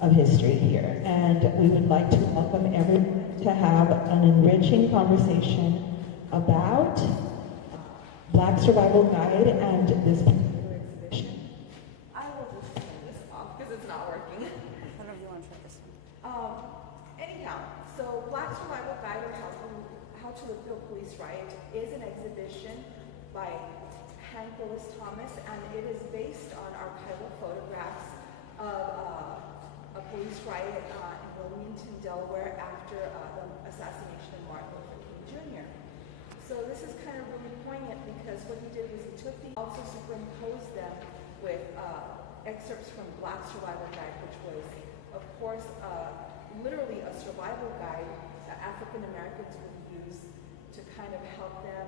of history here. And we would like to welcome everyone to have an enriching conversation about Black Survival Guide and this particular exhibition. I will just turn this off because it's not working. I don't know if you want to try this one. Anyhow, so Black Survival Guide or How to Live Through a Police Riot is an exhibition by Hank Willis Thomas, and it is based on archival photographs of a police riot in Wilmington, Delaware after the assassination of Martin Luther King Jr. So this is kind of really poignant because what he did was he took also superimposed them with excerpts from Black Survival Guide, which was, of course, literally a survival guide that African Americans would use to kind of help them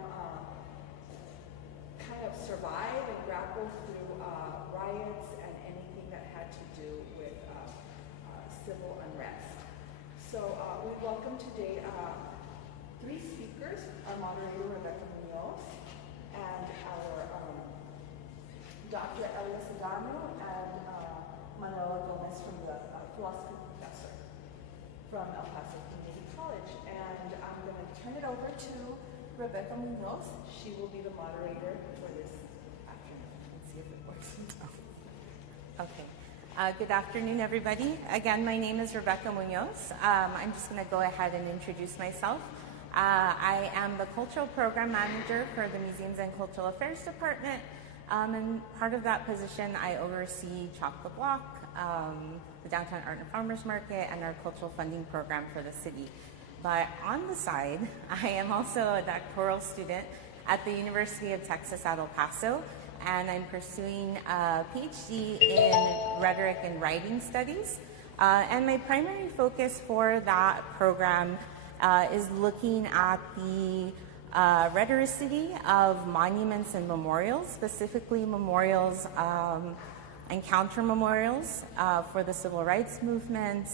kind of survive and grapple through riots and anything that had to do with civil unrest. So we welcome today three speakers, our moderator Rebecca Muñoz, and our Dr. Elias Adanu, and Manuela A from the philosophy professor from El Paso Community College. And I'm going to turn it over to Rebecca Muñoz. She will be the moderator for this afternoon. Let's see if it works. Okay. Good afternoon, everybody. Again, my name is Rebecca Muñoz. I'm just going to go ahead and introduce myself. I am the Cultural Program Manager for the Museums and Cultural Affairs Department. And part of that position, I oversee Chalk the Block, the Downtown Art and Farmers Market, and our cultural funding program for the city. But on the side, I am also a doctoral student at the University of Texas at El Paso, and I'm pursuing a PhD in Rhetoric and Writing Studies. And my primary focus for that program is looking at the rhetoricity of monuments and memorials, specifically memorials and counter memorials for the Civil Rights Movement,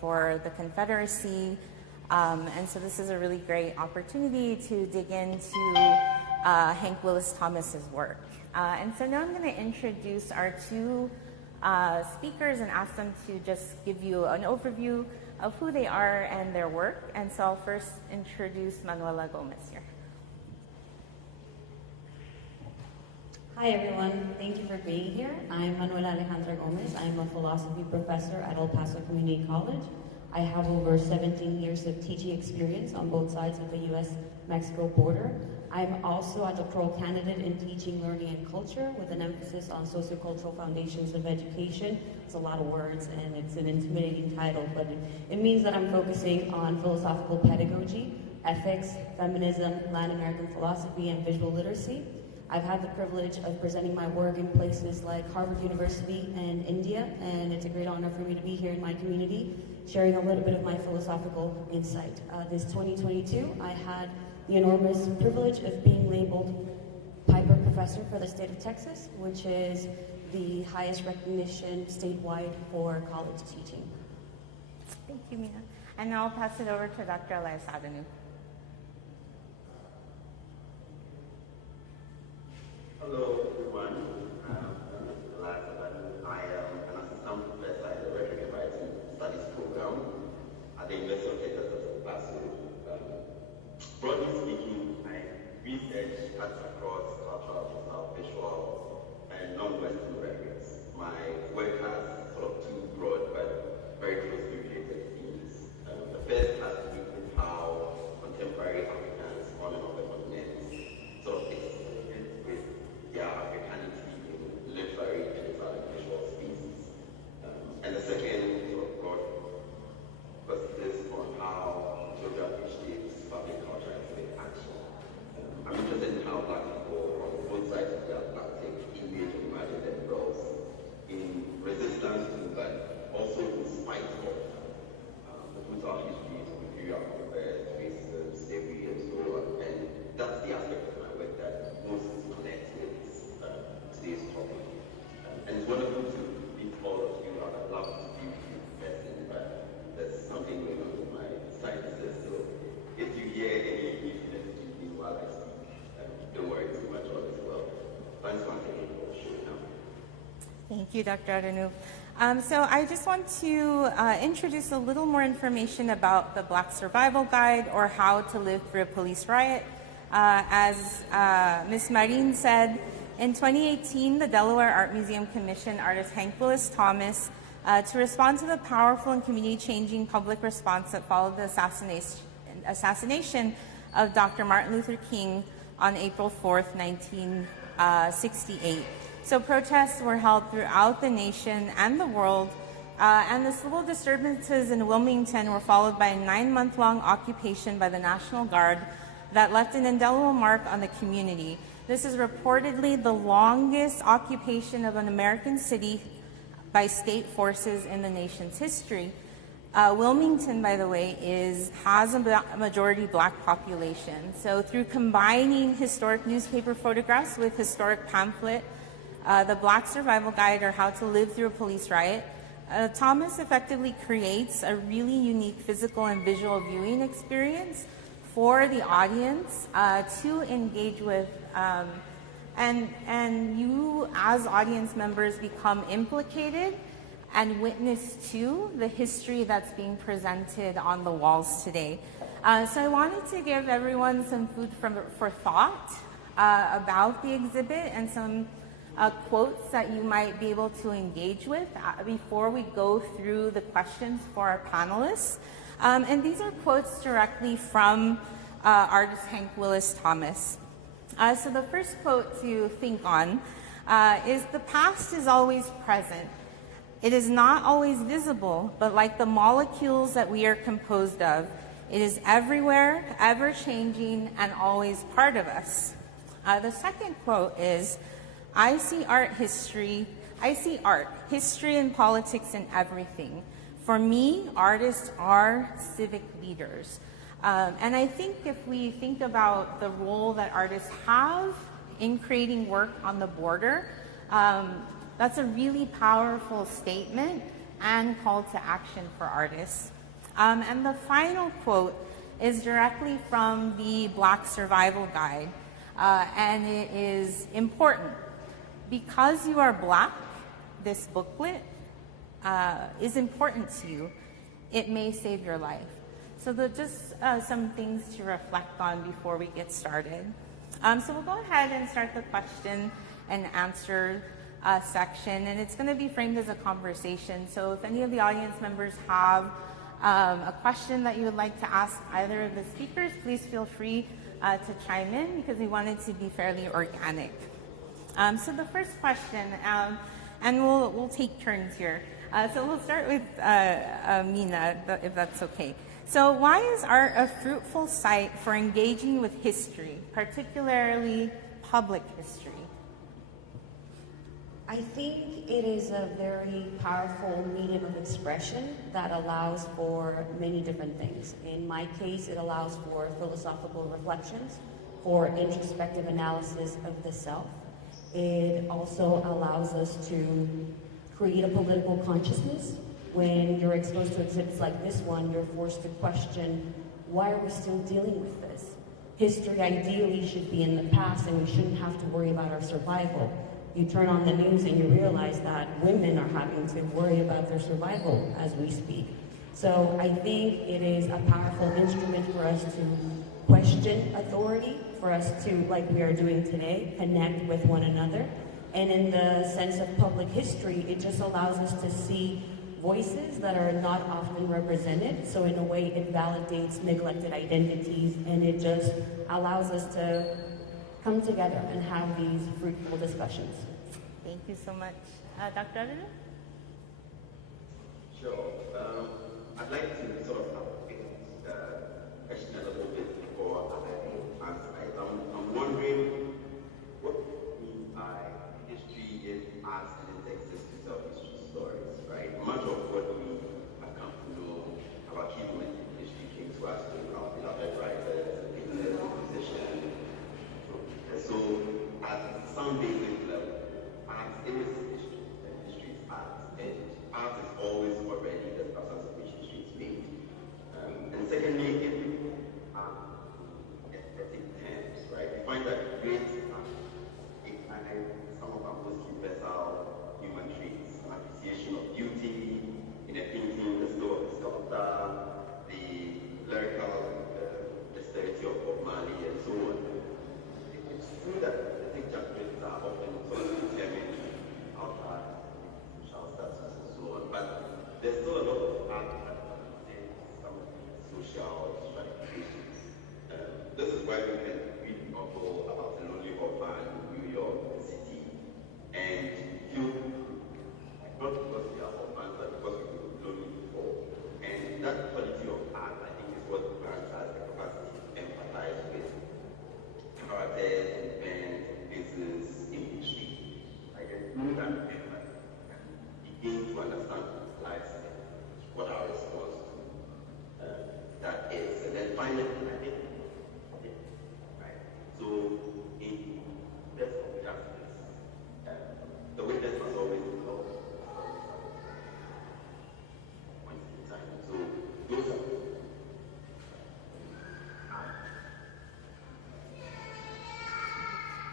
for the Confederacy. And so this is a really great opportunity to dig into Hank Willis Thomas's work. And so now I'm going to introduce our two speakers and ask them to just give you an overview of who they are and their work. And so I'll first introduce Manuela Gomez here. Hi everyone, thank you for being here. I'm Manuela A Gomez. I'm a philosophy professor at El Paso Community College. I have over 17 years of teaching experience on both sides of the US-Mexico border. I'm also a doctoral candidate in teaching, learning, and culture with an emphasis on sociocultural foundations of education. It's a lot of words and it's an intimidating title, but it means that I'm focusing on philosophical pedagogy, ethics, feminism, Latin American philosophy, and visual literacy. I've had the privilege of presenting my work in places like Harvard University and India, and it's a great honor for me to be here in my community, sharing a little bit of my philosophical insight. This 2022, I had the enormous privilege of being labeled Piper Professor for the state of Texas, which is the highest recognition statewide for college teaching. Thank you, Mina. And now I'll pass it over to Dr. Elias Adanu. Hello, everyone. I'm Elias Adanu. I am an assistant professor in the Rhetoric and Writing Studies program at the University of Texas at Paso. Broadly speaking, I research cuts across cultural, visual, and non-Western rhetorics. My work has sort of two broad but very closely related themes. The first has to do with how contemporary Africans on and off the continent sort of experience with their Africanity in literary and visual spaces. And the second sort of broad focuses on how geography shapes public culture and civic action. I'm interested in how Black people on both sides of the Atlantic engage and imagine themselves in resistance to, but also in spite of the brutal histories of imperial conquest, racism, slavery, and so on. And that's the aspect of my work that most connects with today's topic. And it's wonderful to meet all of you. I'd love to be with you in person, but there's something going on with my sinuses. So if you hear any incidents while I speak, don't worry too much on as well. Thanks once again for showing up. Thank you, Dr. Adanu. So I just want to introduce a little more information about the Black Survival Guide, or How to Live Through a Police Riot. As Ms. Marin said, in 2018, the Delaware Art Museum commissioned artist Hank Willis Thomas to respond to the powerful and community-changing public response that followed the assassination of Dr. Martin Luther King on April 4th, 1968. So protests were held throughout the nation and the world, and the civil disturbances in Wilmington were followed by a 9-month-long occupation by the National Guard that left an indelible mark on the community. This is reportedly the longest occupation of an American city by state forces in the nation's history. Wilmington, by the way, has a majority Black population. So through combining historic newspaper photographs with historic pamphlet, the Black Survival Guide, or How to Live Through a Police Riot, Thomas effectively creates a really unique physical and visual viewing experience for the audience to engage with, and you as audience members become implicated and witness to the history that's being presented on the walls today. So I wanted to give everyone some food for thought about the exhibit, and some quotes that you might be able to engage with before we go through the questions for our panelists. And these are quotes directly from artist Hank Willis Thomas. So the first quote to think on is, "The past is always present. It is not always visible, but like the molecules that we are composed of, it is everywhere, ever-changing, and always part of us." The second quote is, I see art, history, and politics in everything. For me, artists are civic leaders. And I think if we think about the role that artists have in creating work on the border, that's a really powerful statement and call to action for artists. And the final quote is directly from the Black Survival Guide, and it is important. Because you are Black, this booklet is important to you. It may save your life. So just some things to reflect on before we get started. So we'll go ahead and start the question and answer section, and it's going to be framed as a conversation. So if any of the audience members have a question that you would like to ask either of the speakers, please feel free to chime in, because we want it to be fairly organic. So the first question, and we'll take turns here. So we'll start with Mina, if that's okay. So why is art a fruitful site for engaging with history, particularly public history? I think it is a very powerful medium of expression that allows for many different things. In my case, it allows for philosophical reflections, for introspective analysis of the self. It also allows us to create a political consciousness. When you're exposed to exhibits like this one, you're forced to question, why are we still dealing with this? History ideally should be in the past, and we shouldn't have to worry about our survival. You turn on the news and you realize that women are having to worry about their survival as we speak. So I think it is a powerful instrument for us to question authority, for us to, like we are doing today, connect with one another. And in the sense of public history, it just allows us to see voices that are not often represented. So in a way, it validates neglected identities, and it just allows us to come together and have these fruitful discussions. Thank you so much. Dr. Adanu? Sure. I'd like to sort of pick the question a little bit before I answer it. I'm wondering what we mean by history is as and it exists to tell history stories, right? Much of what we have come to know about key women in history came to us through our beloved writers, thinkers, musicians. And so, at some basic level, art is history, and history is art. there's still a lot of art that contains some of the social stratifications. This is why we can read a novel about a lonely orphan in New York City, and you, not because we are orphans, but because we were lonely before. And that quality of art, I think, is what grants us the capacity to empathize with characters, events, business, industry. I guess through that empathy, begin to understand lives and what our response to that is. And then finally, I think, right? So, in death of justice, the witness must always be called. Points in time. So, those are.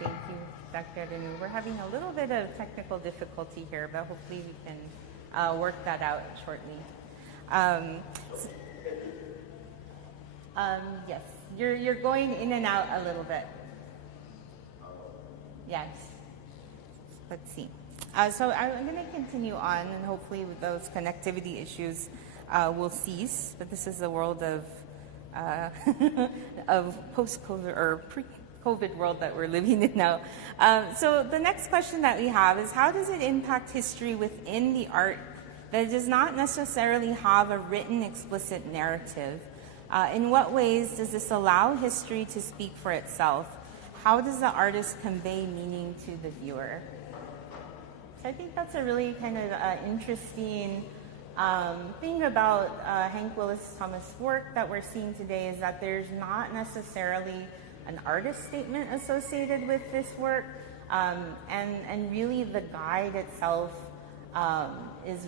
Thank you, Dr. Adanu. We're having a little bit of technical difficulty here, but hopefully we can work that out shortly. Yes, you're going in and out a little bit. Yes. Let's see. So I'm going to continue on, and hopefully with those connectivity issues will cease. But this is the world of post-COVID or pre-COVID world that we're living in now. So the next question that we have is, how does it impact history within the art that does not necessarily have a written explicit narrative? In what ways does this allow history to speak for itself? How does the artist convey meaning to the viewer? So I think that's a really kind of interesting thing about Hank Willis Thomas' work that we're seeing today, is that there's not necessarily an artist statement associated with this work, and really the guide itself is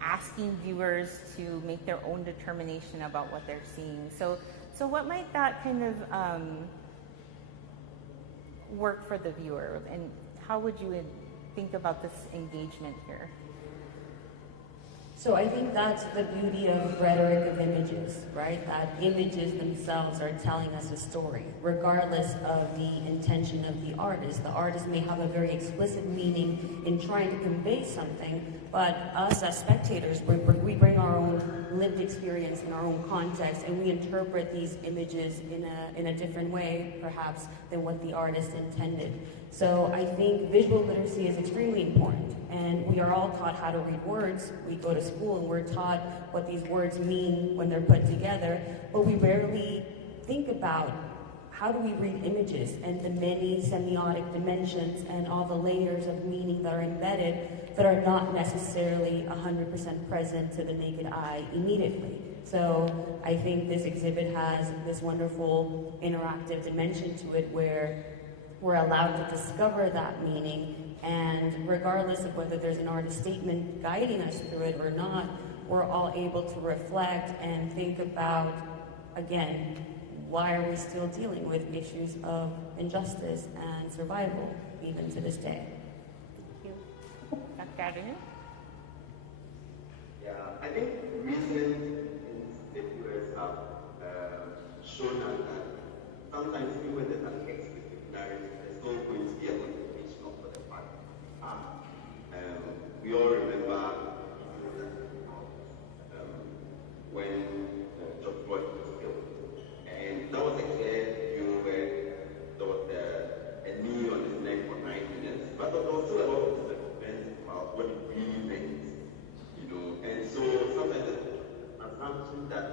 asking viewers to make their own determination about what they're seeing. So what might that kind of work for the viewer, and how would you think about this engagement here? So I think that's the beauty of rhetoric of images, right? That images themselves are telling us a story, regardless of the intention of the artist. The artist may have a very explicit meaning in trying to convey something, but us as spectators, we bring our own lived experience and our own context, and we interpret these images in a different way, perhaps, than what the artist intended. So I think visual literacy is extremely important, and we are all taught how to read words. We go to school and we're taught what these words mean when they're put together, but we rarely think about how do we read images and the many semiotic dimensions and all the layers of meaning that are embedded that are not necessarily 100% present to the naked eye immediately. So I think this exhibit has this wonderful interactive dimension to it where we're allowed to discover that meaning, and regardless of whether there's an artist statement guiding us through it or not, we're all able to reflect and think about, again, why are we still dealing with issues of injustice and survival even to this day? Thank you. Dr. Adanu? Yeah, I think recent viewers have shown us that sometimes even when there's an explicit narrative, there's still going to be a motivation for the fact. We all remember when George Floyd was killed, and that was a clear view where there was a knee on his neck for 9 minutes, but there was still a lot of disagreement about what it really meant, and so sometimes there's an assumption that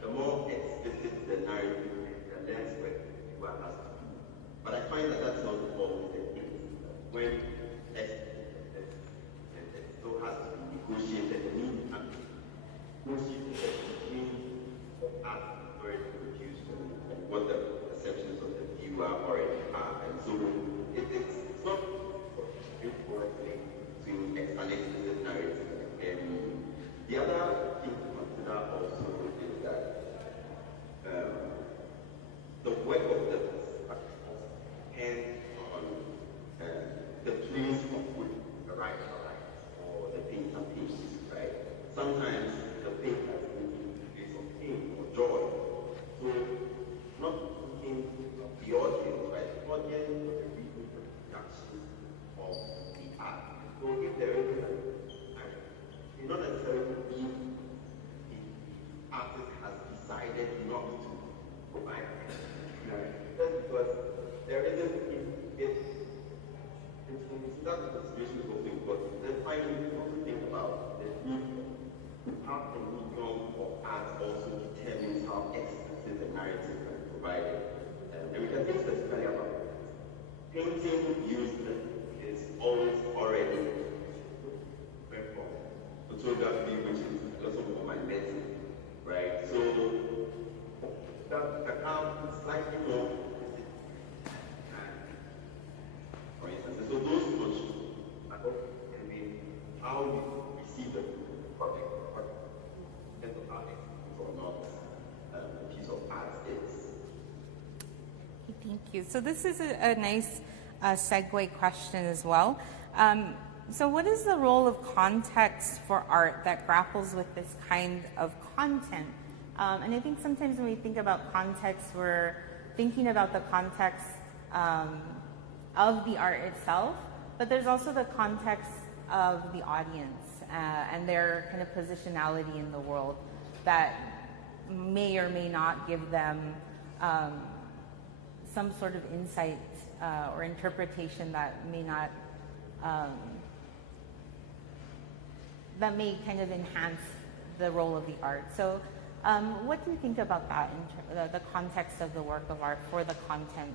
the more explicit the narrative is, the less work the viewer has to do. But I find that that's not always the case. When it still has to be negotiated, negotiated between art story produced and what the perceptions of the viewer already are. And so it's not straightforward to expand explicit narrative. And the other thing to consider also is my just because there isn't it's not the situation is open, but then finally we also think about the how the medium of art also determines how explicit the narrative can be provided. And we can think specifically about painting used is always already from photography, which is also for my medicine, right? So that can have slightly more, for instance. So those much can be how you receive the project of art or not a piece of art is. Thank you. So this is a nice segue question as well. So what is the role of context for art that grapples with this kind of content? And I think sometimes when we think about context, we're thinking about the context of the art itself, but there's also the context of the audience and their kind of positionality in the world that may or may not give them some sort of insight or interpretation that may not, that may kind of enhance the role of the art. So what do you think about that, the context of the work of art for the content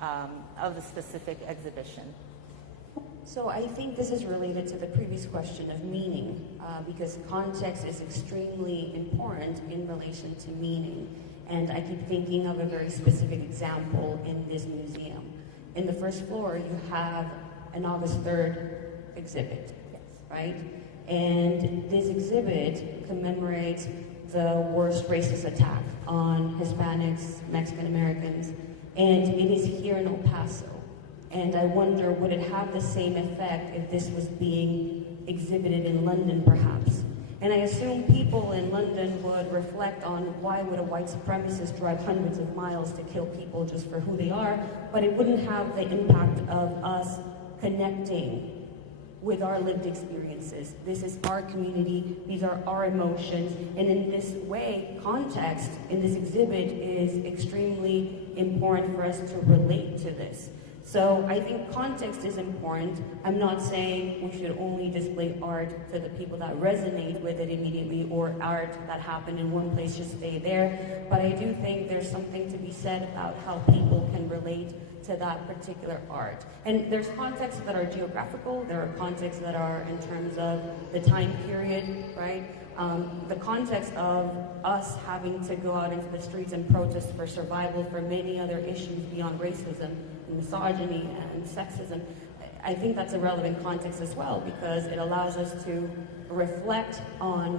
of the specific exhibition? So I think this is related to the previous question of meaning, because context is extremely important in relation to meaning. And I keep thinking of a very specific example in this museum. In the first floor, you have an August 3rd exhibit, right? And this exhibit commemorates the worst racist attack on Hispanics, Mexican Americans, and it is here in El Paso. And I wonder, would it have the same effect if this was being exhibited in London, perhaps? And I assume people in London would reflect on why would a white supremacist drive hundreds of miles to kill people just for who they are, but it wouldn't have the impact of us connecting with our lived experiences. This is our community, these are our emotions, and in this way, context in this exhibit is extremely important for us to relate to this. So I think context is important. I'm not saying we should only display art to the people that resonate with it immediately, or art that happened in one place should stay there. But I do think there's something to be said about how people can relate to that particular art. And there's contexts that are geographical, there are contexts that are in terms of the time period, right? The context of us having to go out into the streets and protest for survival for many other issues beyond racism, misogyny and sexism, I think that's a relevant context as well, because it allows us to reflect on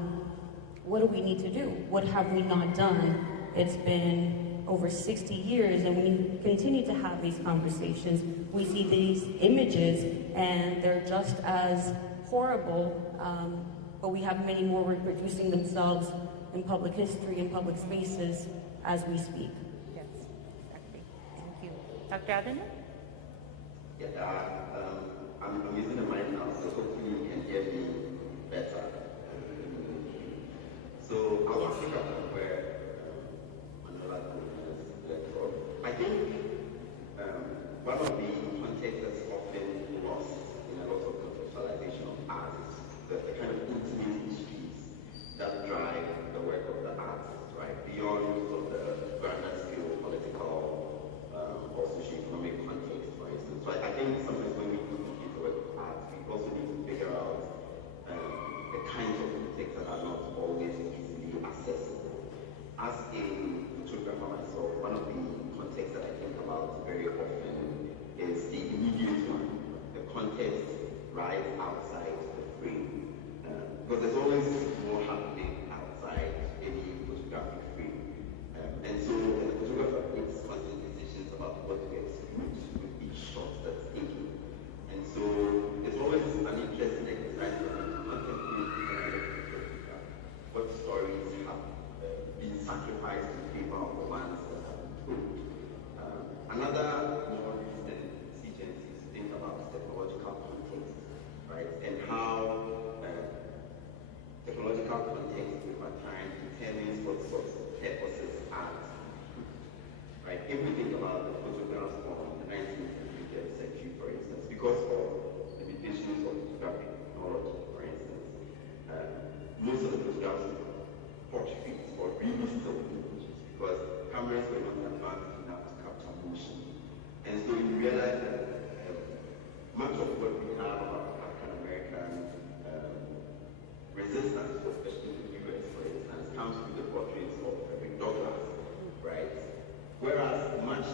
what do we need to do? What have we not done? It's been over 60 years and we continue to have these conversations. We see these images and they're just as horrible, but we have many more reproducing themselves in public history and public spaces as we speak. Yes, exactly. Thank you. Dr. Adanu? Yeah, I'm using the mic now, so hopefully you can hear me better. So I was thinking about where Manuela A left from. I think one of the contexts that's often lost in a lot of conceptualization of art is the kind of intimate histories that drive the work of the artist, right? Beyond sort of the grander scale political or socio-economic context, for instance. So I think sometimes when we look at the work of art, we also need to figure out the kinds of contexts that are not always easily accessible. As a photographer myself, one of the contexts that I think about very often is the immediate one, the context right outside the frame. Because there's always more happening outside any photographic frame. And so the photographer makes constant decisions about what to execute with each shot that's taken. And so it's always an interesting exercise to contemplate what stories have been sacrificed in favor of the ones that have been told. Another more recent exigence is to think about technological context, right? And how technological context over time determines what sorts of purposes art if we think about the photographs from the 19th and 20th century, for instance, because of limitations of photographic technology, for instance, most of the photographs were portraits or really still images because cameras were not advanced enough to capture motion. And so you realize that much of what we have about African American resistance, especially in the US, for instance, comes through the portraits of Frederick Douglass, right? Whereas much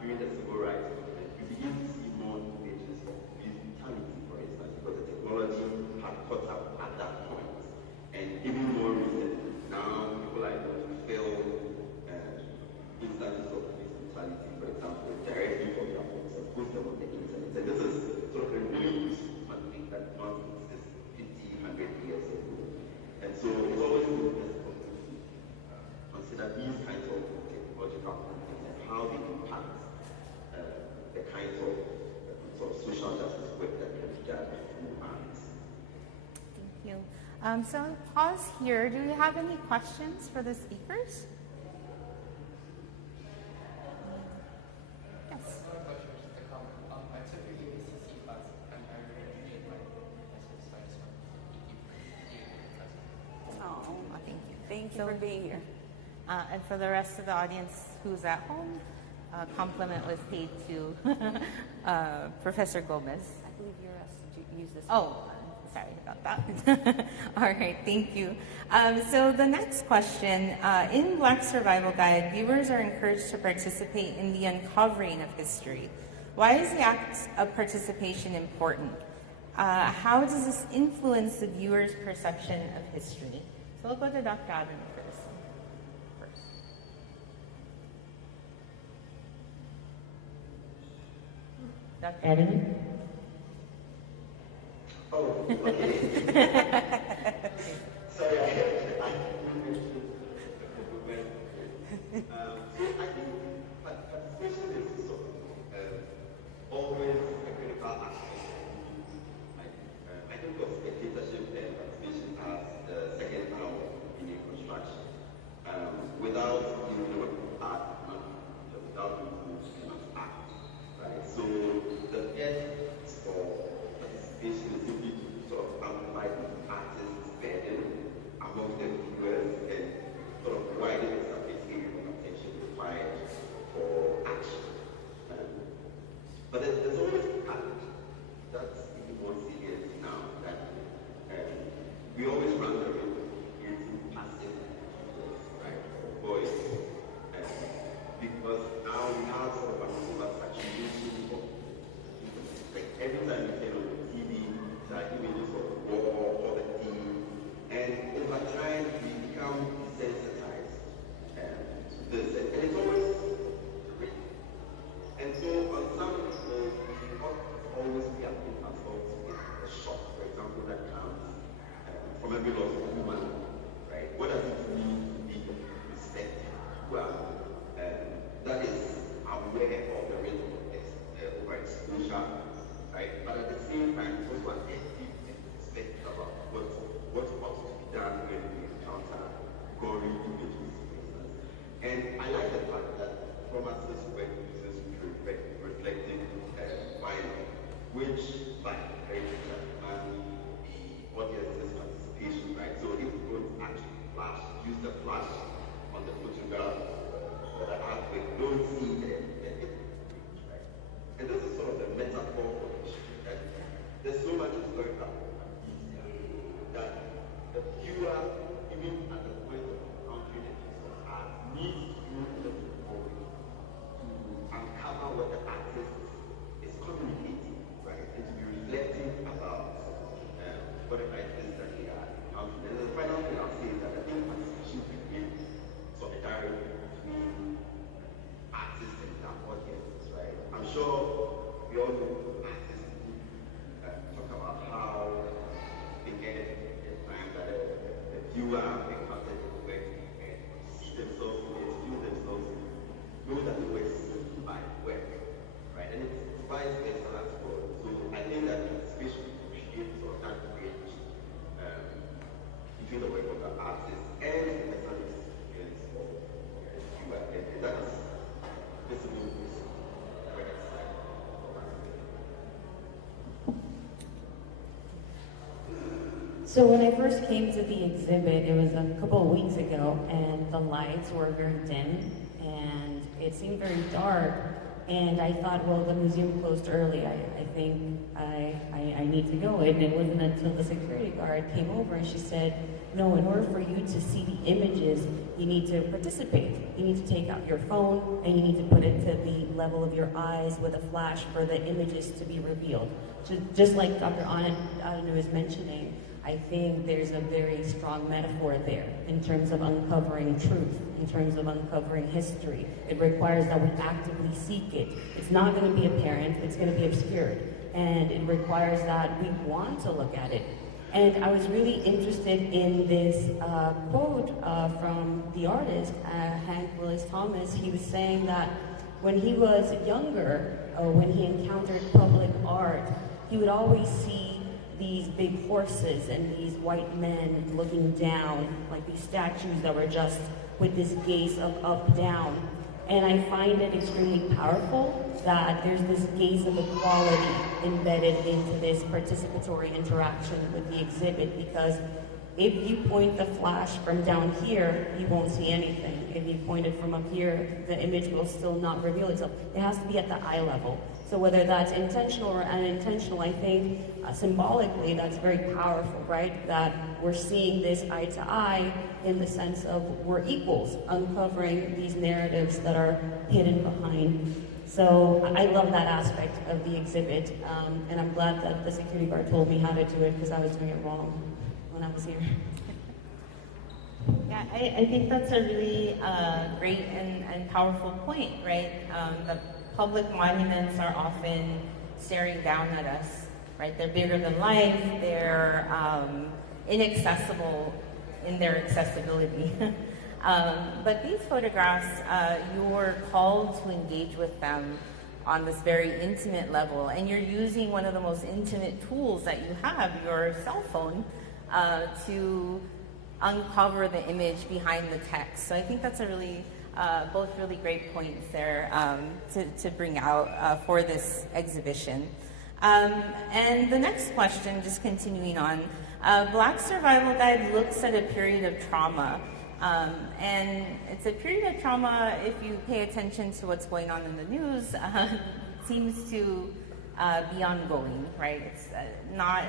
during the civil rights movement, we begin to see more images of police brutality, for instance, because the technology had caught up at that point. And even more recently, now people are able to film instances of police brutality, for example, directly from their homes and post them on the internet. And this is sort of a really useful something that not exists 50, 100 years ago. And so it's always necessary to consider these kinds of technological concepts and how they impact the kinds of sort of social justice work that can be done through arts. Thank you. So I'll pause here. Do you have any questions for the speakers? Yes. Another question was just a comment. I took your UACC class and I really enjoyed my lessons, so I just wanted to thank you for being here. Oh, Thank you. thank you for being here. And for the rest of the audience who's at home, a compliment was paid to Professor Gomez. I believe you're asked to use this. Oh, sorry about that. All right, thank you. So the next question, in Black Survival Guide, viewers are encouraged to participate in the uncovering of history. Why is the act of participation important? How does this influence the viewer's perception of history? So we'll go to Dr. Adanu for this one first. Dr. Adanu? Oh, okay. Sorry, I mentioned so I think participation is sort of always a critical aspect. I think of spectatorship and participation as the second arm of opinion construction. Without art, without act, right? So the essence for participation is simply to sort of amplify the artist's burden among the viewers and sort of widen the surface area of attention required for action. But there's always a challenge that's even more serious now that we always run the risk of creating passive viewers, right, or voice, because now we have sort of an oversaturation of like every time you turn on the TV, there are images of war, poverty, and over time we become desensitized to this. And it's always great. And so on some people, we ought to always be acting ourselves with a shock, for example, that comes from every loss of woman, right? What does it mean to be respected? Well, that is aware of the risk of overexposure, right? But at the same time, it's also an active perspective about what ought to be done when we encounter gory images, for instance. And I like the fact that Thomas's work uses reflective violence, which by nature and the audience's participation, right? So if we don't actually use the flash on the photograph or the artwork, don't see the image, right? And this is sort of the metaphor for history, that there's so much historical amnesia that the viewer, even at the point of encountering a piece of art, needs to look forward to uncover what the artist is communicating, right? And to be reflective about what it is that they are encountering. And the final thing I'll say is that I think participation creates solidarity between artists and their audiences, right? I'm sure we all know artists who talk about how they get the time that the viewer encounters the work and see themselves in it, feel themselves in it, know that they were seen by work, right? And it's vice versa as well. So I think that participation creates sort of that bridge between the work of the artist and the person's experience of the viewer. And that is So when I first came to the exhibit, it was a couple of weeks ago, and the lights were very dim, and it seemed very dark. And I thought, well, the museum closed early. I think I need to go. And it wasn't until the security guard came over and she said, no, in order for you to see the images, you need to participate. You need to take out your phone and you need to put it to the level of your eyes with a flash for the images to be revealed. So just like Dr. Adanu is mentioning, I think there's a very strong metaphor there in terms of uncovering truth, in terms of uncovering history. It requires that we actively seek it. It's not going to be apparent, it's going to be obscured. And it requires that we want to look at it. And I was really interested in this quote from the artist, Hank Willis Thomas. He was saying that when he was younger, when he encountered public art, he would always see these big horses and these white men looking down, like these statues that were just with this gaze of up, down. And I find it extremely powerful that there's this gaze of equality embedded into this participatory interaction with the exhibit, because if you point the flash from down here, you won't see anything. If you point it from up here, the image will still not reveal itself. It has to be at the eye level. So whether that's intentional or unintentional, I think symbolically that's very powerful, right? That we're seeing this eye to eye in the sense of we're equals, uncovering these narratives that are hidden behind. So I love that aspect of the exhibit, and I'm glad that the security guard told me how to do it, because I was doing it wrong when I was here. Yeah, I think that's a really great and powerful point, right? The public monuments are often staring down at us, right? They're bigger than life, they're inaccessible in their accessibility. But these photographs, you're called to engage with them on this very intimate level, and you're using one of the most intimate tools that you have, your cell phone, to uncover the image behind the text. So I think that's a really, both really great points there to bring out for this exhibition. And the next question, just continuing on, Black Survival Guide looks at a period of trauma. And it's a period of trauma, if you pay attention to what's going on in the news, seems to be ongoing, right? It's not,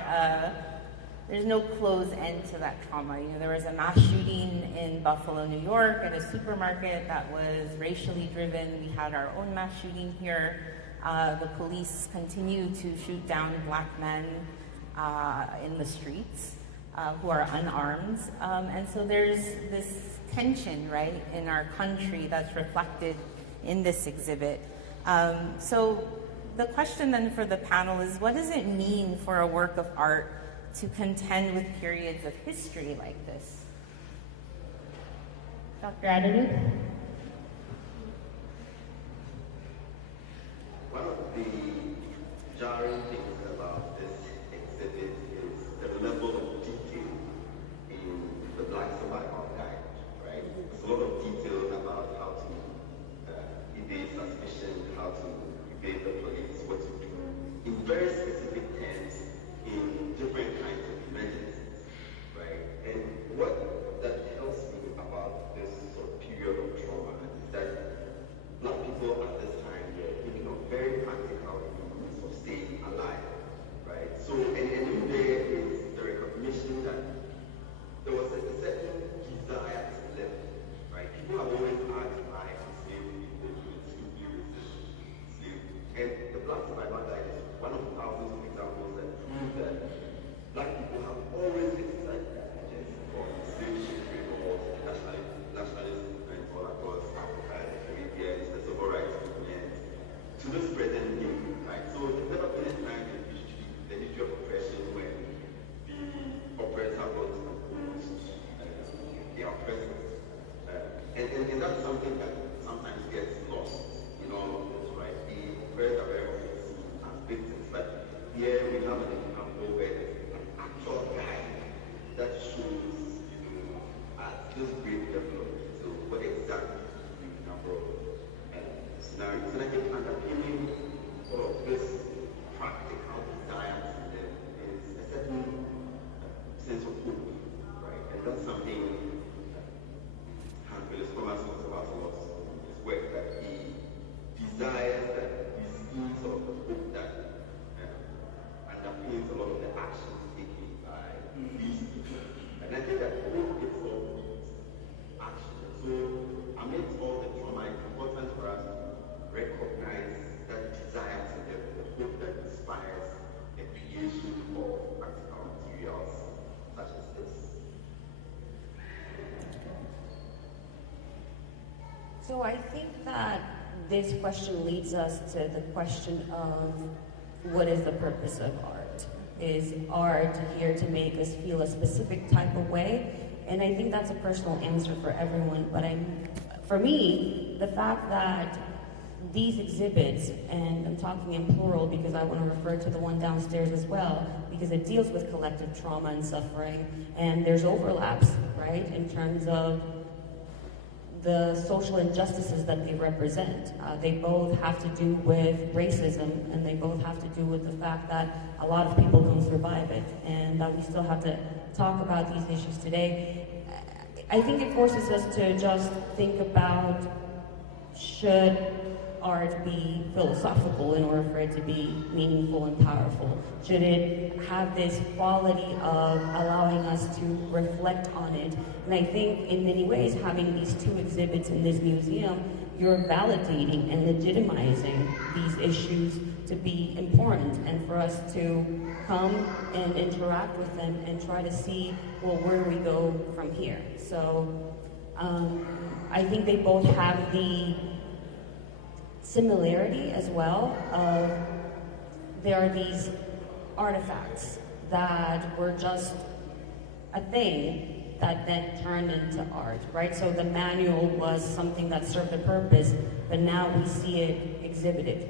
there's no close end to that trauma. You know, there was a mass shooting in Buffalo, New York at a supermarket that was racially driven. We had our own mass shooting here. The police continue to shoot down Black men in the streets who are unarmed. And so there's this tension, right, in our country that's reflected in this exhibit. So the question then for the panel is, what does it mean for a work of art to contend with periods of history like this? Dr. Adanu? One of the jarring things about this exhibit is the level of detail in the Black Survival Guide, right? There's a lot of detail about how to evade suspicion, how to evade the police, what to do in very specific terms in different kinds of emergencies, right? And what that tells me about this sort of period of trauma is that Black people at this time were thinking of very practical means of staying alive, right? So, and in there is the recognition that there was a certain desire to live, right? People have always asked why slavery people to be resistant slavery. And the Black Survival Guide is one of thousands of examples that prove that Black people have always exercised their agency for slave shipping or nationalist movements all across Africa, the Caribbean, the civil rights movement, to this present day, right? So there's never been a time in history, the history of oppression, when the oppressed have got to oppose the oppressors. And that's something that sometimes gets lost in all of this, right? The oppressed are very often seen as victims, but here we have an example where there's an actual guide that shows, you know, at this great level of detail what exactly the number of scenarios. And I think underpinning all of this practical desire to live is a certain sense of So I think that this question leads us to the question of what is the purpose of art? Is art here to make us feel a specific type of way? And I think that's a personal answer for everyone, but for me, the fact that these exhibits, and I'm talking in plural because I want to refer to the one downstairs as well, because it deals with collective trauma and suffering, and there's overlaps, right, in terms of the social injustices that they represent. They both have to do with racism, and they both have to do with the fact that a lot of people don't survive it, and that we still have to talk about these issues today. I think it forces us to just think about, should art be philosophical in order for it to be meaningful and powerful? Should it have this quality of allowing us to reflect on it? And I think in many ways, having these two exhibits in this museum, you're validating and legitimizing these issues to be important, and for us to come and interact with them and try to see, well, where we go from here. So I think they both have the similarity as well of there are these artifacts that were just a thing that then turned into art, right? So the manual was something that served a purpose, but now we see it exhibited.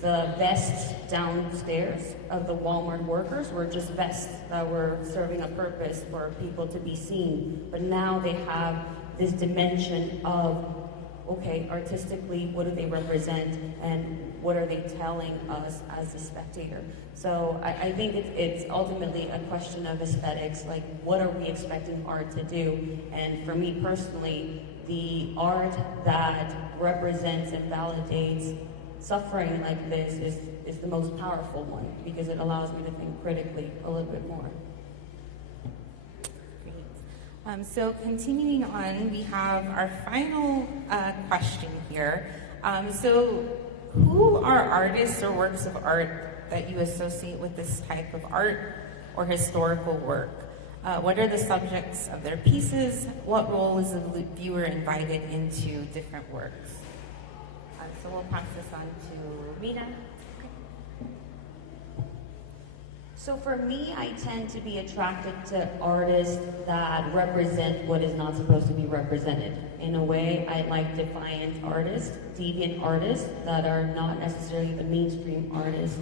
The vests downstairs of the Walmart workers were just vests that were serving a purpose for people to be seen, but now they have this dimension of, okay, artistically, what do they represent, and what are they telling us as a spectator? So I think it's ultimately a question of aesthetics, like what are we expecting art to do? And for me personally, the art that represents and validates suffering like this is the most powerful one, because it allows me to think critically a little bit more. So continuing on, we have our final question here. So who are artists or works of art that you associate with this type of art or historical work? What are the subjects of their pieces? What role is the viewer invited into different works? So we'll pass this on to Rita. So for me, I tend to be attracted to artists that represent what is not supposed to be represented. In a way, I like defiant artists, deviant artists that are not necessarily the mainstream artists.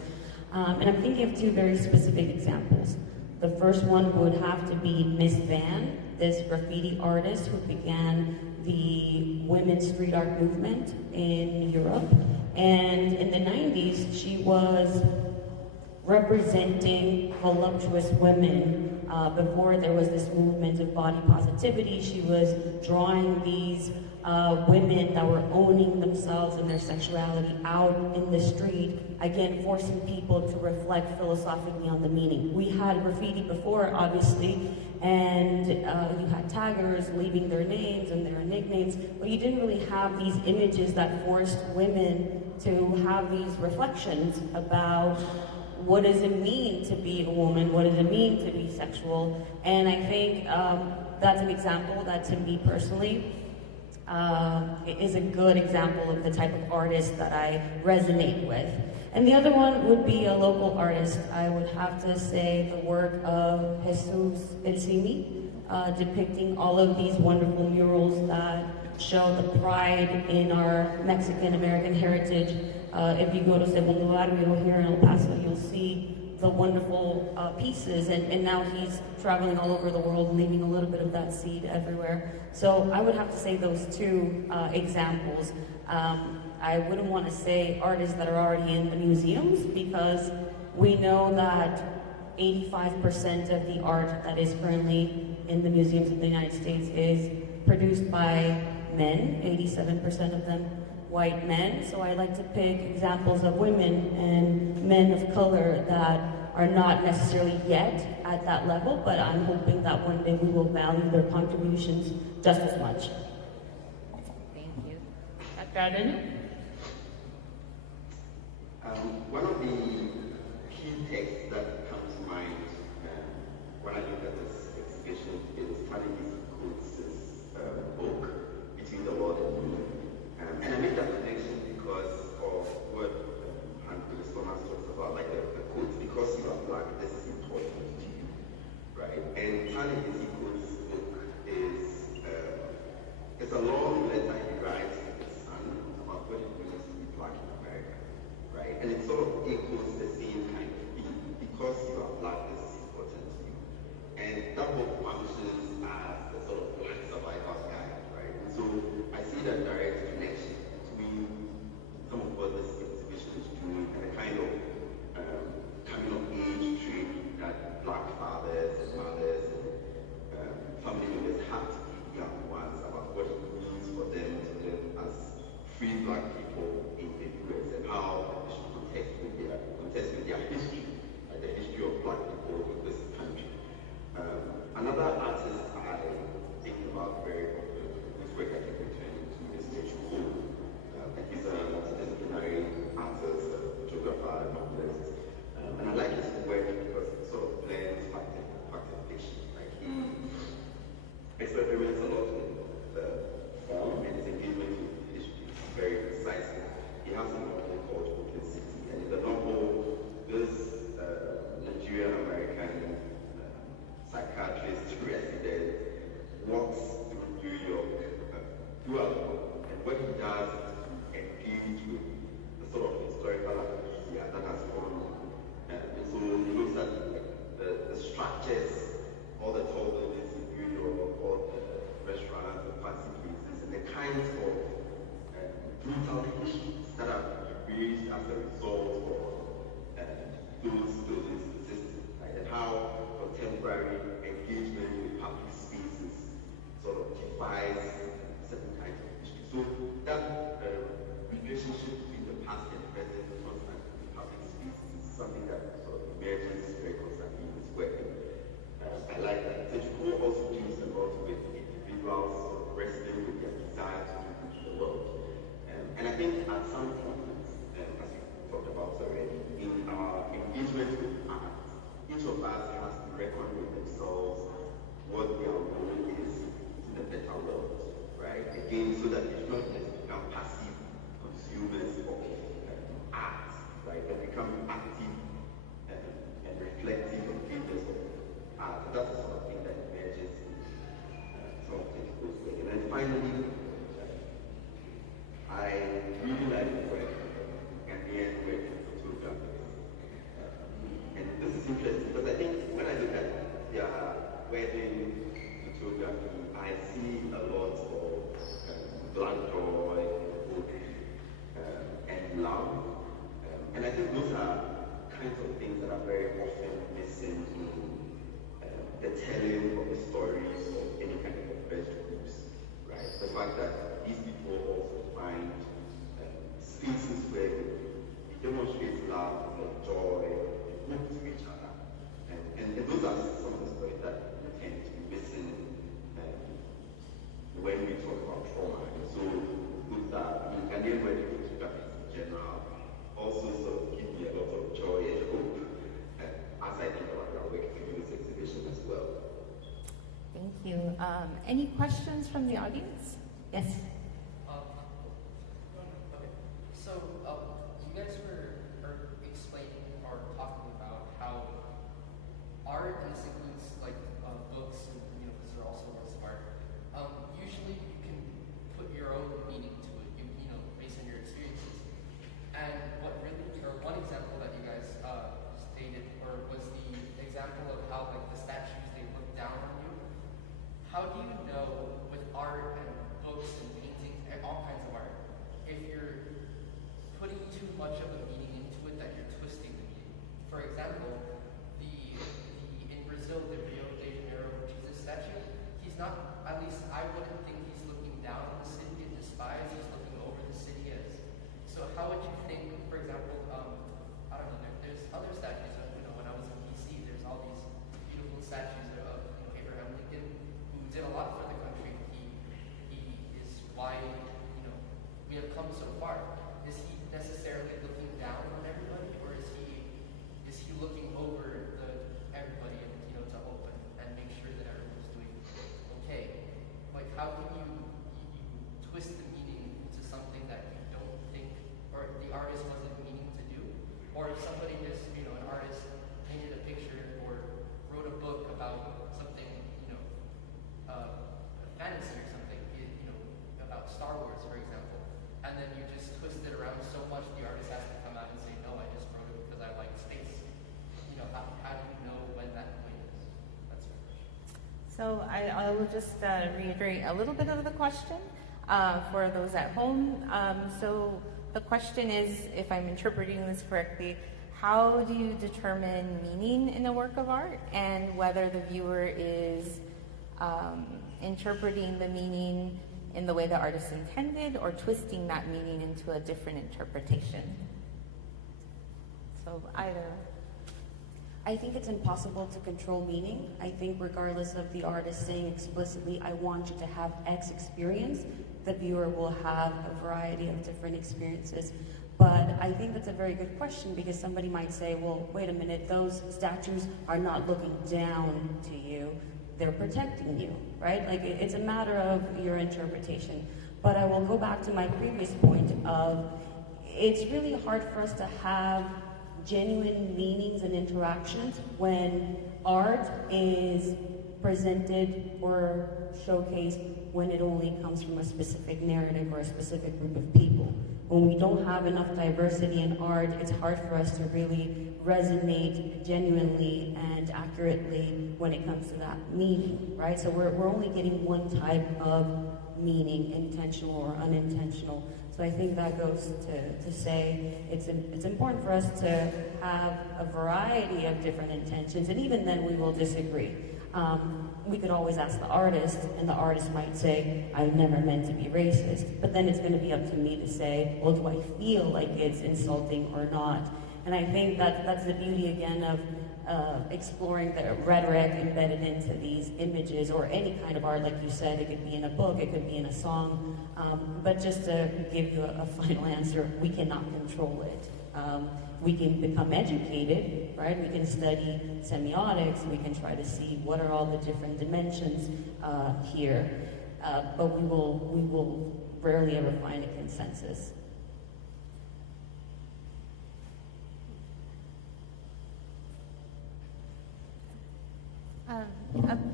And I'm thinking of two very specific examples. The first one would have to be Miss Van, this graffiti artist who began the women's street art movement in Europe. And in the 90s, she was representing voluptuous women. Before there was this movement of body positivity, she was drawing these women that were owning themselves and their sexuality out in the street, again forcing people to reflect philosophically on the meaning. We had graffiti before, obviously, and you had taggers leaving their names and their nicknames, but you didn't really have these images that forced women to have these reflections about what does it mean to be a woman, what does it mean to be sexual. And I think that's an example that, to me personally, is a good example of the type of artist that I resonate with. And the other one would be a local artist. I would have to say the work of Jesus Elsimi, depicting all of these wonderful murals that show the pride in our Mexican-American heritage. If you go to Segundo Barrio here in El Paso, you'll see the wonderful pieces, and now he's traveling all over the world, leaving a little bit of that seed everywhere. So I would have to say those two examples. I wouldn't want to say artists that are already in the museums, because we know that 85% of the art that is currently in the museums of the United States is produced by men, 87% of them white men. So I like to pick examples of women and men of color that are not necessarily yet at that level, but I'm hoping that one day we will value their contributions just as much. Thank you. Dr. Adanu? One of the key texts that comes to mind when I look at this exhibition is Stanley Coates' book, Between the World and Me. And throughout the world. And what he does is engage with the sort of historical amnesia that has gone on. And so he looks at the structures, all the tall buildings in New York, all the restaurants, the fancy places, and the kinds of brutal issues that have emerged as a result of those buildings existing, right? And how contemporary engagement with public spaces sort of defies certain kinds of issues. So that relationship between the past and present constant in public spaces is something that sort of emerges very constantly in his work. I like that. Sejoko also deals a lot with individuals sort of wrestling with their desire to change the world. And I think at some point, as we talked about already, in our engagement with art, each of us has to reckon with themselves what their role is in the better world, right? Again, so that they don't just become passive consumers of art, right? But become active and reflective engagers of art. So that's the sort of thing that emerges in some of the people's work. And then finally, I really like the work Ghanaian work in photography. And this is interesting because I think when I look at their wedding photography, I see a lot of black joy, hope, and love. And I think those are kinds of things that are very often missing in the telling of the stories of any kind of oppressed groups, right? The fact that these people also find spaces where they demonstrate love, joy, and hope to each other. And those are some of the stories that we tend to be missing when we talk about trauma. And so those are, Ghanaian wedding photographers in general also sort of give me a lot of joy and hope as I think about our work through this exhibition as well. Thank you. Any questions from the audience? Yes. So you guys are explaining or talking about how art, and this includes like books, and because they're also works of art. Usually you can put your own meaning to it, based on your experiences. And one example that you guys stated, or was the example of how like the statues, they look down on you. How do you know with art and books and paintings and all kinds of art, if you're putting too much of a meaning into it, that you're twisting the meaning? For example, in Brazil, the Rio de Janeiro Jesus statue, he's not, at least I wouldn't think he's looking down on the city in despise, he's looking over the city as. So how would you think, for example, I don't know, there's other statues of, when I was in DC, there's all these beautiful statues of Abraham Lincoln, who did a lot for the country. He is why, we have come so far. Is he necessarily looking down on everybody, or is he looking over everybody and to open and make sure that everyone's doing okay? Like how can you twist the meaning to something that you don't think, or the artist wasn't meaning to do, or if somebody just an artist painted a picture or wrote a book about something fantasy or something about Star Wars, for example, and then you just twist it around so much the artist has to come out and say, no, I just wrote it because I like space. How do you know when that point is? That's my question. So I will just reiterate a little bit of the question for those at home. So the question is, if I'm interpreting this correctly, how do you determine meaning in a work of art, and whether the viewer is interpreting the meaning in the way the artist intended, or twisting that meaning into a different interpretation? So either. I think it's impossible to control meaning. I think regardless of the artist saying explicitly, I want you to have X experience, the viewer will have a variety of different experiences. But I think that's a very good question, because somebody might say, well, wait a minute, those statues are not looking down to you, they're protecting you, right? Like, it's a matter of your interpretation. But I will go back to my previous point of, it's really hard for us to have genuine meanings and interactions when art is presented or showcased when it only comes from a specific narrative or a specific group of people. When we don't have enough diversity in art, it's hard for us to really resonate genuinely and accurately when it comes to that meaning, right? So we're only getting one type of meaning, intentional or unintentional. So I think that goes to say it's important for us to have a variety of different intentions, and even then we will disagree. We could always ask the artist, and the artist might say, I never meant to be racist. But then it's going to be up to me to say, well, do I feel like it's insulting or not? And I think that's the beauty, again, of exploring the rhetoric embedded into these images, or any kind of art, like you said. It could be in a book, it could be in a song. But just to give you a final answer, we cannot control it. We can become educated, right? We can study semiotics, we can try to see what are all the different dimensions here, but we will rarely ever find a consensus.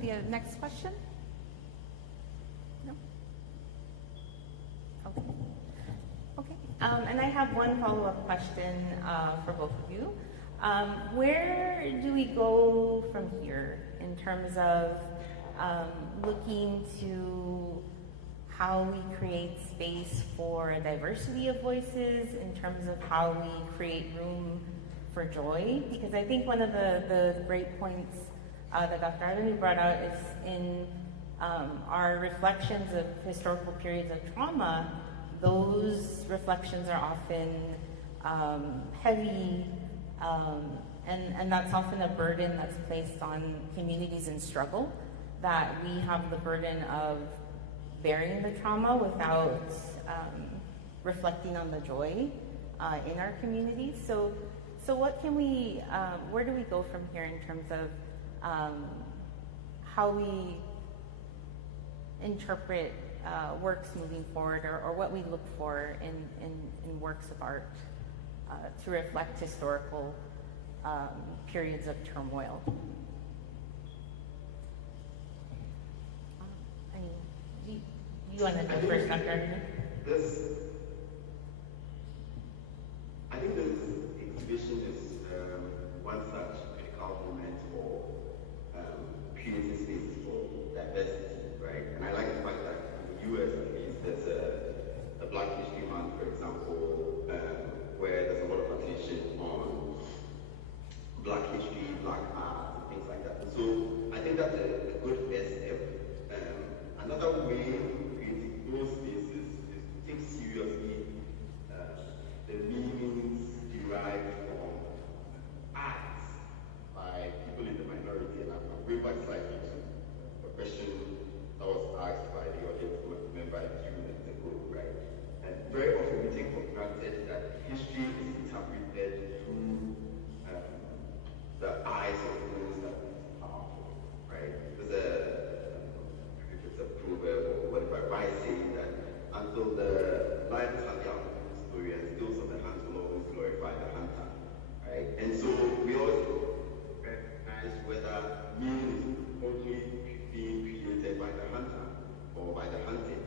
The next question? No? Okay. Okay. And I have one follow-up question for both of you. Where do we go from here in terms of looking to how we create space for a diversity of voices, in terms of how we create room for joy? Because I think one of the great points that Dr. Adanu brought out is in our reflections of historical periods of trauma. Those reflections are often heavy, and that's often a burden that's placed on communities in struggle, that we have the burden of bearing the trauma without reflecting on the joy in our communities. So what can we, where do we go from here in terms of how we interpret works moving forward, or what we look for in works of art to reflect historical periods of turmoil? I mean, you want to go first, Dr. Adanu? I think this exhibition is one such critical moment for creating space for diversity, right? And I like the fact that in the US, at least, there's a Black History Month, for example, where there's a lot of attention on Black history, Black art, and things like that. And so I think that's a good first step. Another way of creating those spaces is to take seriously the meanings derived from art by people in the minority. And I'm going back slightly to a question that was asked by the audience member a few minutes ago, right? And very often we take for granted that history is interpreted through the eyes of those that are powerful, right? It's a proverb or whatever, by saying that until the lion has the story, and those of the hunt will always glorify the hunter, right? And so we also recognize whether meaning is only being created by the hunter or by the hunted.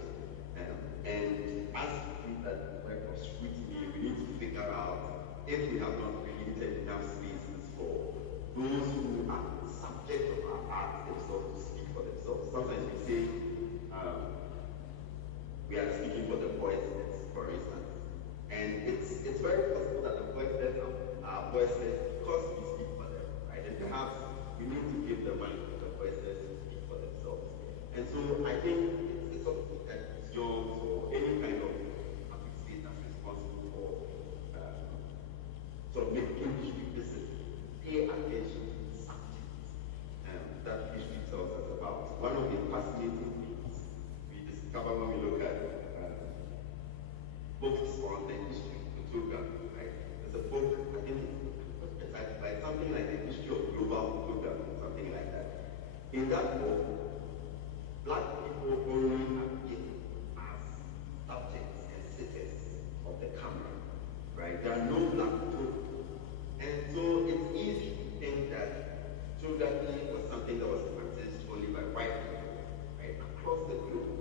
And as we do that work of scrutiny, we need to figure out if we have not created enough spaces for those who are the subject of our art themselves to speak for themselves. Sometimes we say we are speaking for the voiceless, for instance. And it's very possible that the voiceless are voiceless because we speak for them, right? And perhaps we need to give the money to the voiceless to speak for themselves. And so I think it's something that museums or any kind of public space that's responsible for sort of making history visible, pay attention to the subjects that history tells us about. One of the fascinating things we discover when we look at books on the history of photography, right? There's a book, I think it's titled by something like The History of Global Photography, something like that. In that book, Black people only appear as subjects and sitters of the camera, right? There are no Black photographers. And so it's easy to think that photography was something that was practiced only by white people, right, across the globe.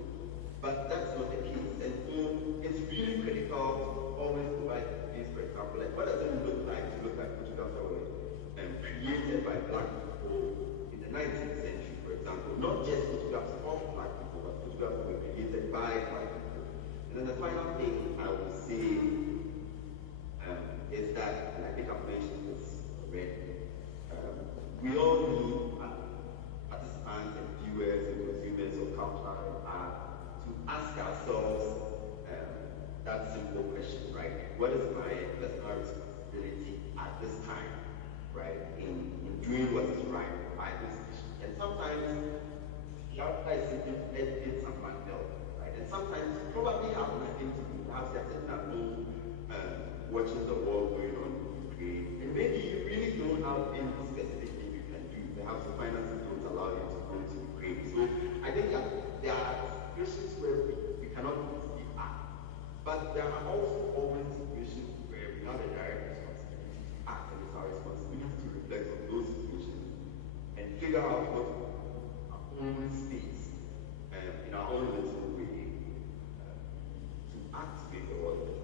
then the final thing I would say is that, and I think I've mentioned this already, we all need participants and viewers and consumers of cultural art to ask ourselves that simple question, right? What is my personal responsibility at this time, right? In doing what is right by this issue. And sometimes the outside is simply educate someone else, right? And sometimes you probably have nothing to do. Perhaps you're sitting at home watching the war going on in Ukraine, and maybe you really don't have any specific thing you can do. Perhaps the finances don't allow you to go to Ukraine. So I think that there are situations where we cannot easily act, but there are also always situations where we have a direct responsibility to act, and it's our responsibility to reflect on those situations and figure out what our own space in our own little way to act to make the world better.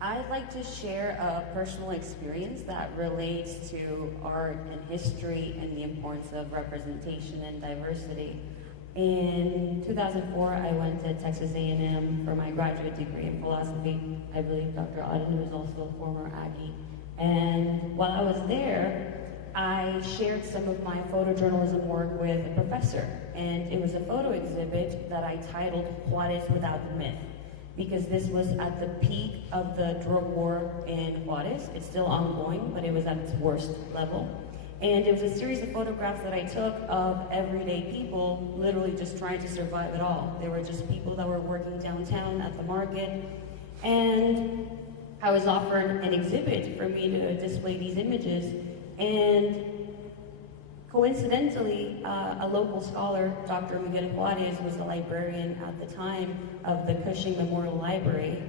I'd like to share a personal experience that relates to art and history and the importance of representation and diversity. In 2004, I went to Texas A&M for my graduate degree in philosophy. I believe Dr. Adanu is also a former Aggie. And while I was there, I shared some of my photojournalism work with a professor. And it was a photo exhibit that I titled Juarez Without the Myth, because this was at the peak of the drug war in Juarez. It's still ongoing, but it was at its worst level. And it was a series of photographs that I took of everyday people literally just trying to survive it all. They were just people that were working downtown at the market. And I was offered an exhibit for me to display these images. And coincidentally, a local scholar, Dr. Miguel Juarez, was the librarian at the time of the Cushing Memorial Library,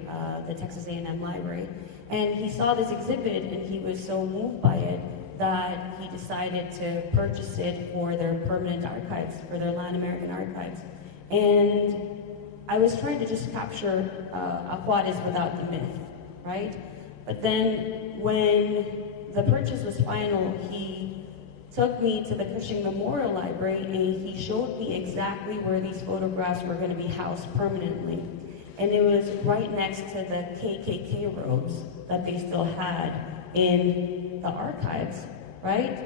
the Texas A&M Library. And he saw this exhibit and he was so moved by it that he decided to purchase it for their permanent archives, for their Latin American archives. And I was trying to just capture a Juarez without the myth, right? But then when the purchase was final, he took me to the Cushing Memorial Library and he showed me exactly where these photographs were going to be housed permanently. And it was right next to the KKK robes that they still had in the archives, right?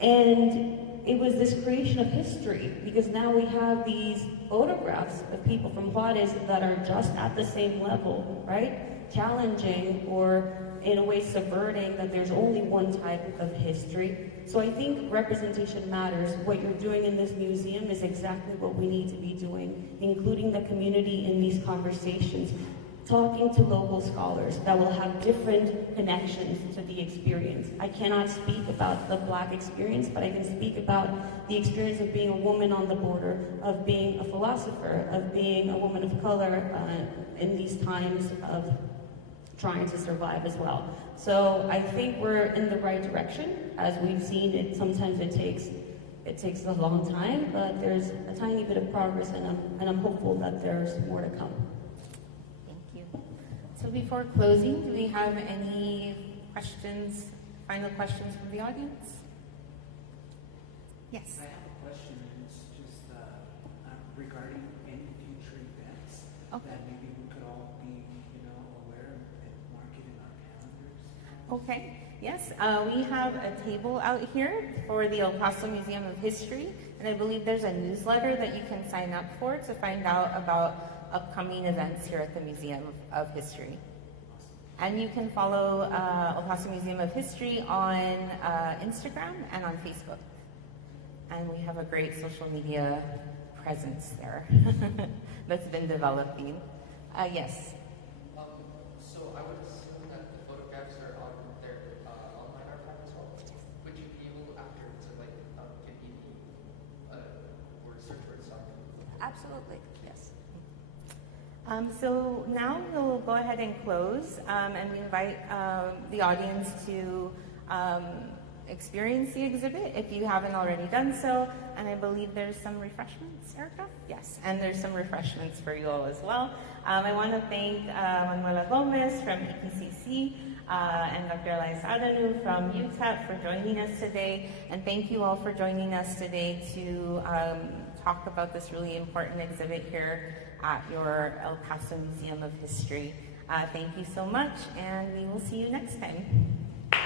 And it was this creation of history, because now we have these photographs of people from Juarez that are just at the same level, right? Challenging or in a way subverting that there's only one type of history. So I think representation matters. What you're doing in this museum is exactly what we need to be doing, including the community in these conversations, talking to local scholars that will have different connections to the experience. I cannot speak about the Black experience, but I can speak about the experience of being a woman on the border, of being a philosopher, of being a woman of color in these times of trying to survive as well. So I think we're in the right direction. As we've seen, sometimes it takes a long time, but there's a tiny bit of progress, and I'm hopeful that there's more to come. Thank you. So before closing, do we have any questions, final questions from the audience? Yes. I have a question, and it's just regarding any future events that maybe we could all be, aware and mark it in our calendars. Okay. Yes, we have a table out here for the El Paso Museum of History, and I believe there's a newsletter that you can sign up for to find out about upcoming events here at the Museum of History. And you can follow El Paso Museum of History on Instagram and on Facebook. And we have a great social media presence there that's been developing. Yes? So I would assume that the photographs are on their online archive as well. Would you be able, after, to give me the word search word stuff? Absolutely, yes. So now we'll go ahead and close, and we invite the audience to experience the exhibit if you haven't already done so. And I believe there's some refreshments, Erica? Yes, and there's some refreshments for you all as well. I want to thank Manuela Gomez from EPCC and Dr. Elias Adanu from UTEP for joining us today. And thank you all for joining us today to talk about this really important exhibit here at your El Paso Museum of History. Thank you so much, and we will see you next time.